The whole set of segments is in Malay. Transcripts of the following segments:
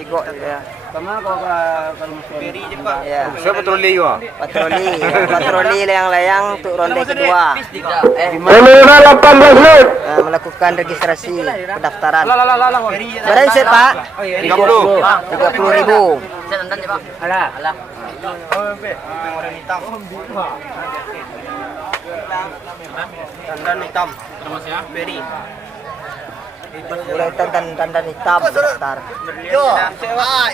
Ciko ya. Kemana kau ke Peri je Pak? Ya. Saya patroli juga. Patroli layang-layang untuk ronde kedua. Penurunan 18 menit. Melakukan registrasi pendaftaran. Peri je. Berapa set Pak? 30. 30.000. Alah. Warna hitam. Tandan hitam. Terus ya. Peri. Mulai tandan hitam daftar.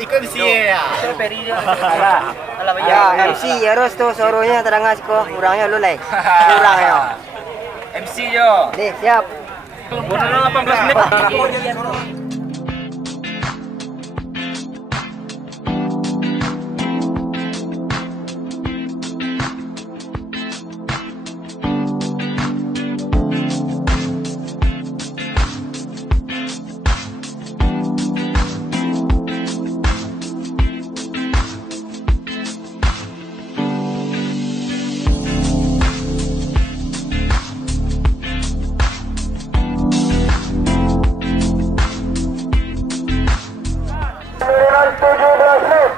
Ikut di sini ya. Saya Peri je. Alah. Ya, MC harus tuh suruhnya terdengar Ciko. Kurangnya lu leh. Kurang ya. MC je. Nih, siap. Warna 18 menit. Penurunan 17 menit.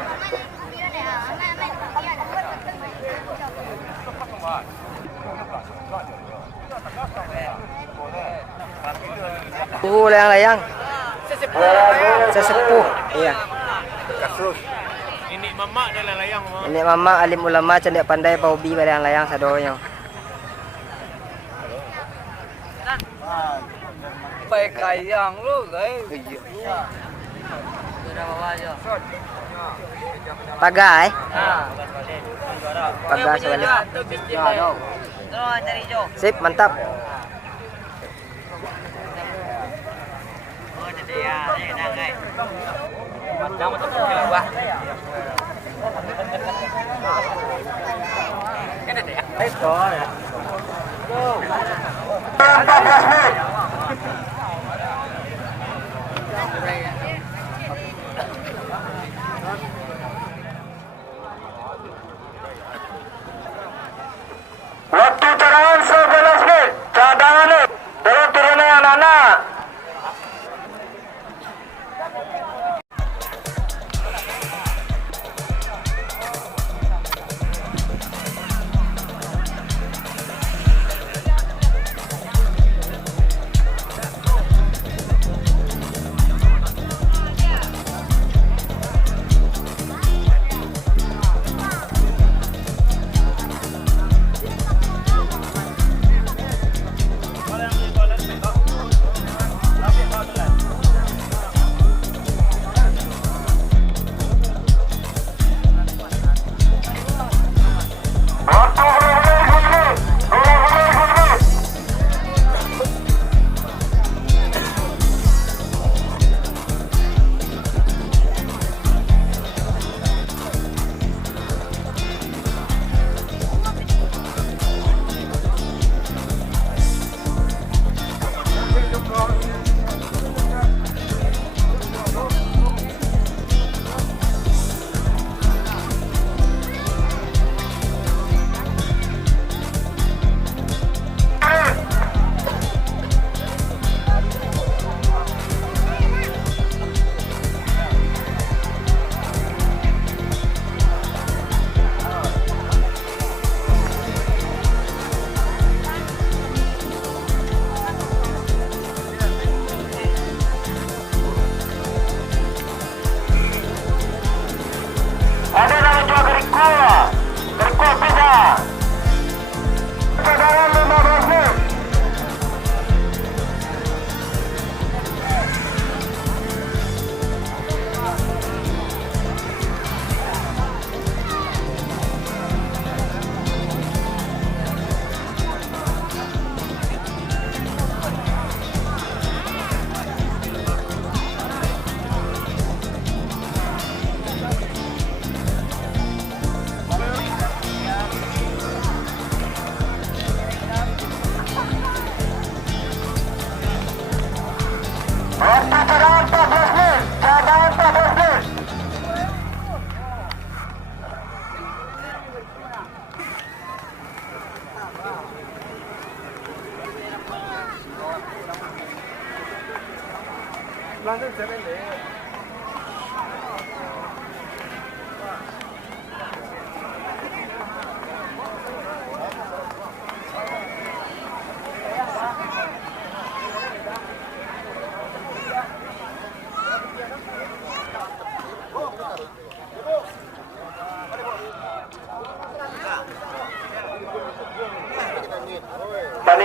Layang-layang. Sesepuh. Iya. Ini mama dan layang. Ini mama alim ulama cendak pandai paubi layang-layang sadonya. Baik kayang lu, guys. Pagai. Pagai sebalik. Sip, mantap. Waktu cadangan 11 menit. Cadangan nih. Turun anak-anak.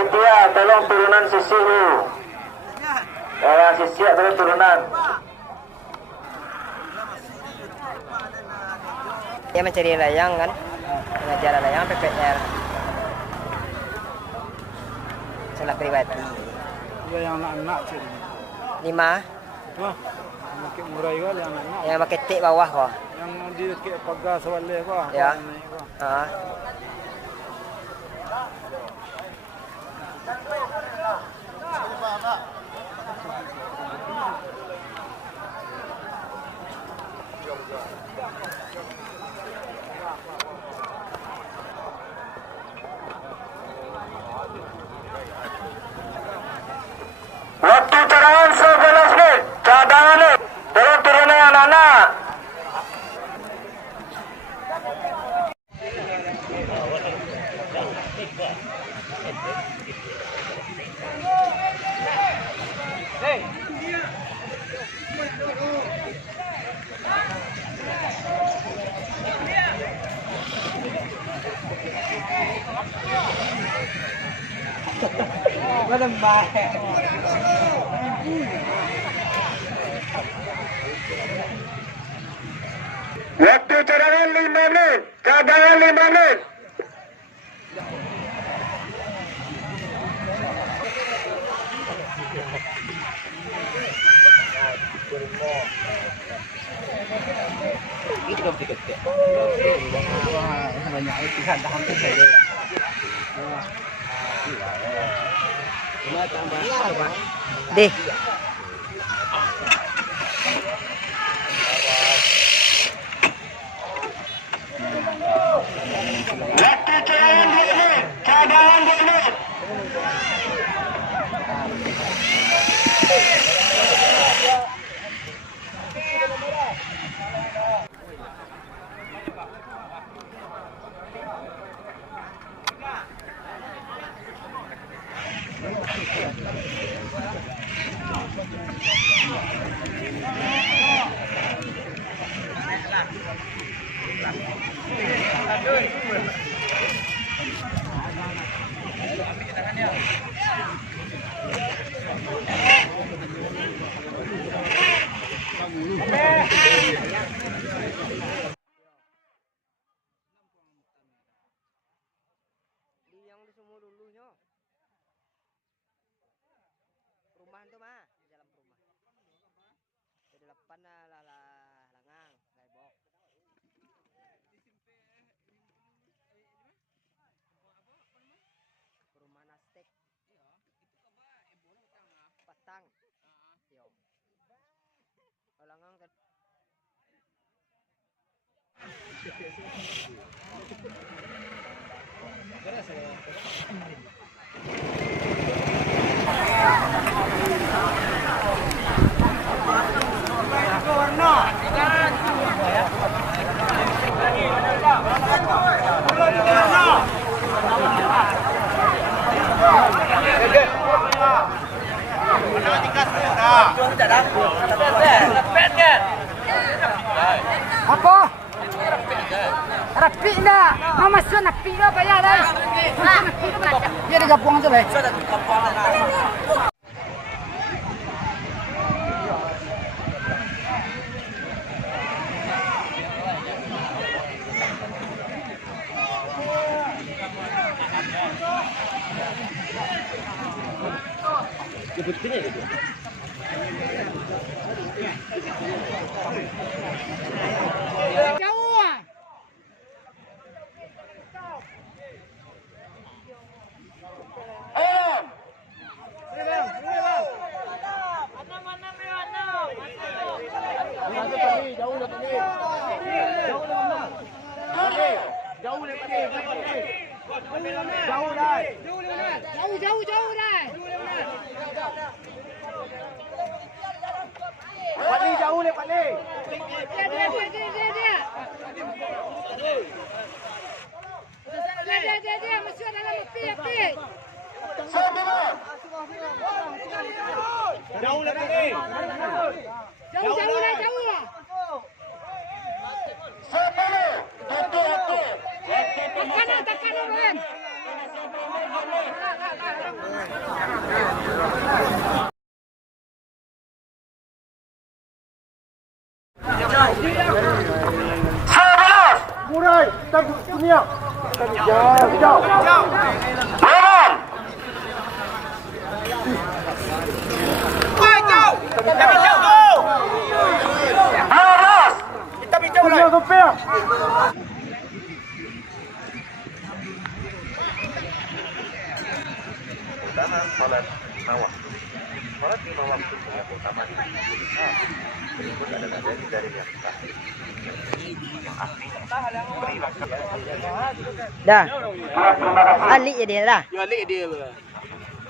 Panitia, tolong turunan sisi dulu. Yang sisi tolong turunan. Dia mencari layang kan, mengejar layang PPR. Salah pribadi. Dia yang anak-anak sih. 5 Wah, makin murah juga yang anak. yang pakai tik bawah kok. Yang di dekat pagar sewale kok. Ya. Ah. Waktu cadangan 11 menit. Cadangan nih. Tolong turunan anak-anak. Waktu cadangan 5 menit. Cadangan 5 menit. Deh. Waktu cadangan 2 menit. Cadangan 2 menit. Yang semua dulunya. Perumahan tuh mah, di dalam perumahan. Di depan langang, Gaibok. Perumahan Aztek. Patang. Yo. Langang kan. Apa? Rapi enggak? Mau masuk rapi enggak bayar dah. Dia ada gabung aja leh. Jauh ah. Jauh dah. Paling jauh ni paling. Dia masuk dalam api. Jauh ni paling. Jauh lah. Tekan kan. Murai, dunia. Jauh. Lawan. Kita bincang lah. Dah. Alik je dia dah. Ya alik dia.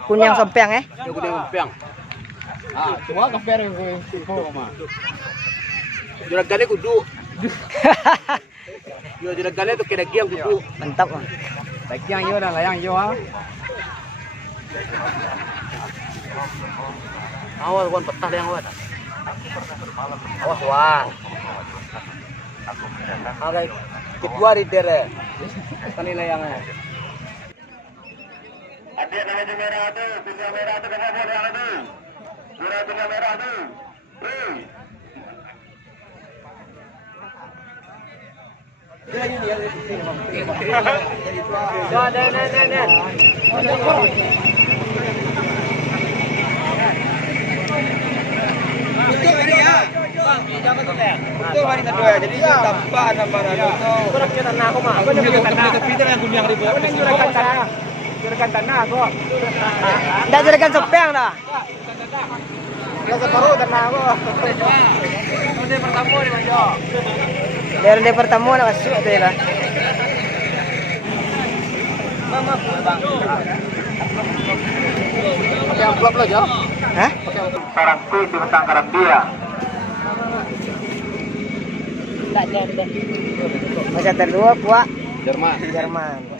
Kunyang sempeng eh. Dia guna umpiang. Ah, cuma kafe yang kau mah. Jurag gale kudu. Yo jurag gale tu kena giang kudu. Mantap ah. Lagiang yo dan layang yo ah. Awal wan petah yang wan. Awas wan. Agai kedua di dere. Tani layangnya. Ada nama merah tu, bintang merah tu apa merah tu? Surat bintang merah tu. Betul wanita dua jadi tambah nambah itu. Kurang kita tanah aku mah. Aku nyuruh tanah. Kita yang dunia ribu. Aku nyuruhkan tanah. Nyuruhkan tanah aku. Dah jadikan sempeng dah. Kita separuh tanah aku. Ronde pertama ni Mas Jo. Dari ronde pertama nak masuk tu lah. Mama bang. Pakai amplop lo Jo. Hah? Sarang tu tentang Karambia. Tak ada. Masa terdua kuat Jerman. Jerman.